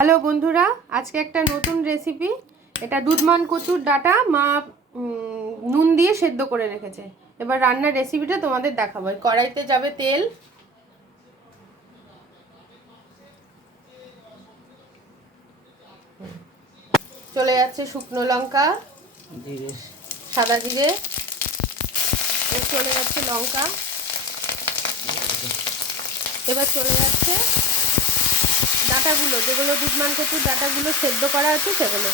Hello বন্ধুরা, আজকে একটা নতুন রেসিপি। এটা দুধমান কচুর ডাঁটা মা নুন দিয়ে সেদ্ধ করে রেখেছে। এবার রান্নার রেসিপিটা তোমাদের দেখাবো। কড়াইতে যাবে তেল, চলে যাচ্ছে শুকনো লঙ্কা, সাদা জিরে, চলে যাচ্ছে লঙ্কা, এবার চলে যাচ্ছে ডাঁটাগুলো, যেগুলো দুধমান কচুর ডাঁটাগুলো সেদ্ধ করা আছে সেগুলো।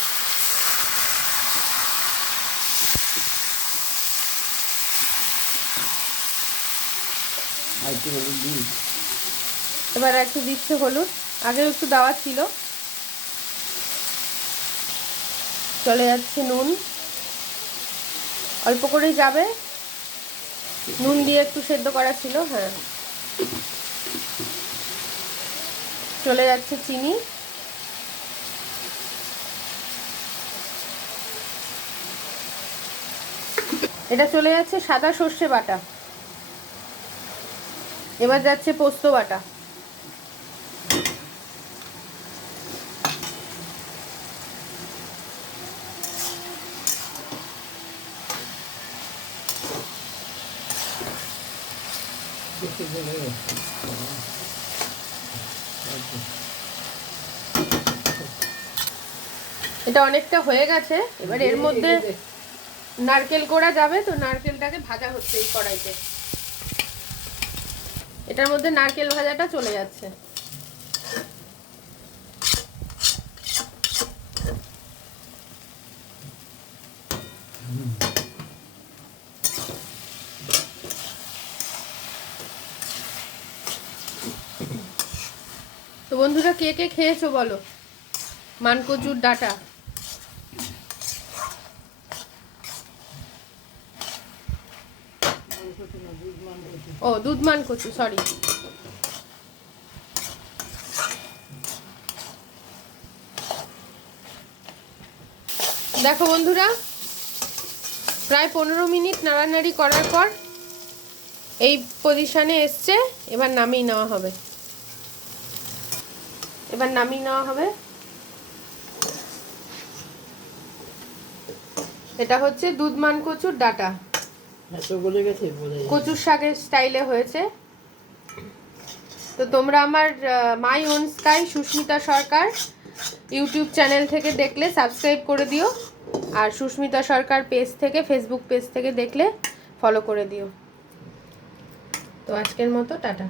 এবার একটু দিচ্ছে হলুদ, আগেও একটু দেওয়া ছিল। চলে যাচ্ছে নুন, অল্প করেই যাবে, নুন দিয়ে একটু সেদ্ধ করা ছিল। হ্যাঁ, চলে যাচ্ছে চিনি, এটা চলে যাচ্ছে সাদা সর্ষে বাটা। এবার যাচ্ছে পোস্ত বাটা, এটা অনেকটা হয়ে গেছে। এবার এর মধ্যে নারকেল কোড়া যাবে, তো নারকেলটাকে ভাজা হচ্ছে এই কড়াইতে। এটার মধ্যে নারকেল ভাজাটা চলে যাচ্ছে। তো বন্ধুরা, কে কে খেয়েছো বলো মানকচুর ডাঁটা? ও, দুধমান কচু, সরি। দেখো বন্ধুরা, প্রায় 15 মিনিট নাড়ানাড়ি করার পর এই পজিশনে এসছে। এবার নামিয়ে নেওয়া হবে। এটা হচ্ছে দুধমান কচুর ডাঁটা, কচুর শাকের স্টাইলে হয়েছে। তো তোমরা আমার my own sky Susmita Sarkar YouTube channel থেকে দেখলে সাবস্ক্রাইব করে দিও, আর সুস্মিতা সরকার পেজ থেকে, ফেসবুক পেজ থেকে দেখলে ফলো করে দিও। তো আজকের মতো টাটা।